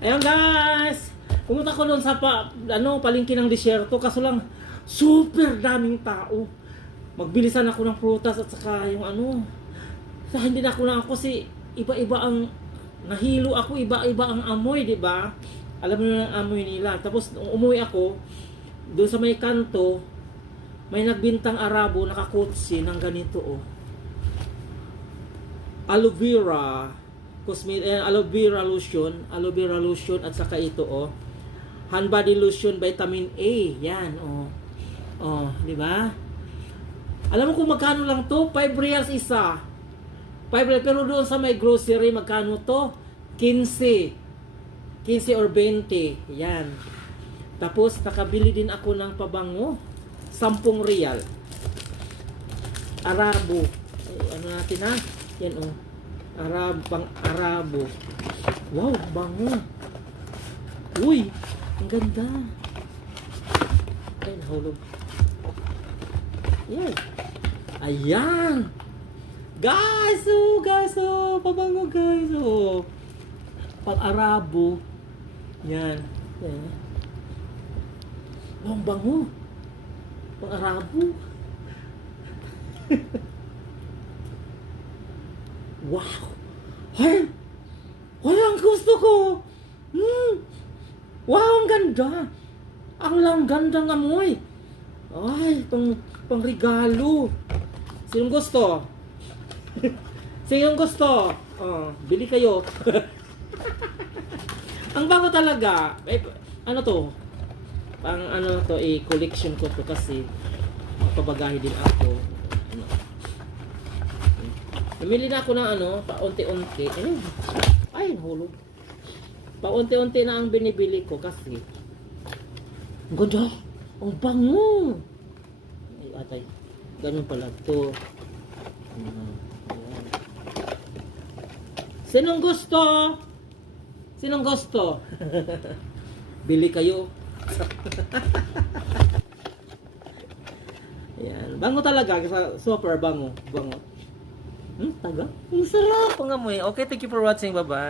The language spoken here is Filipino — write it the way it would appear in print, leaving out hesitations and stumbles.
Ayun guys, pumunta ko doon sa palengke ng disyerto, kaso lang super daming tao. Magbilisan ako ng prutas at saka yung hindi na ako kasi iba-iba ang nahilo ako, iba-iba ang amoy, di ba? Alam mo na ang amoy nila. Tapos nung umuwi ako, doon sa may kanto, may nagbintang Arabo, nakakotse ng ganito, oh. Aloe vera, aloe vera lotion, at saka ito, oh. Hand body lotion, vitamin A. Yan, oh. Oh, di ba? Alam mo kung magkano lang to? 5 reals isa. 5 reals, pero doon sa may grocery, magkano to? 15 or 20. Yan. Tapos, nakabili din ako ng pabango. 10 real. Arabo. Ay, ano natin ha? Yan oh. Arabo. Wow, bango. Uy, ang ganda. Ay, nahulog. Yan. Ayan. Guys, pabango guys, oh. Pang-Arabo. Yan. Yan. Wow, ang bango. Pang-Arabo. Wow. Ay! Wala, ang gusto ko. Wow, ang ganda. Ang ganda ng amoy. Ay, pang regalo. Sinong gusto? Sinong gusto? Oh, bili kayo. Ang bago talaga. Eh, ano to? Pang to, collection ko to kasi magpabagahe din ako. Namili na ako ng paunti-unti. Ay, nahulog. Paunti-unti na ang binibili ko kasi ang ganda. Ang bango. Ay, atay. Ganun pala to. Sinong gusto? Sinong gusto? Bili kayo. Ayan. Bango talaga. Super bango. Bango. Taga? Ang sarap ang amoy. Okay, thank you for watching. Bye-bye.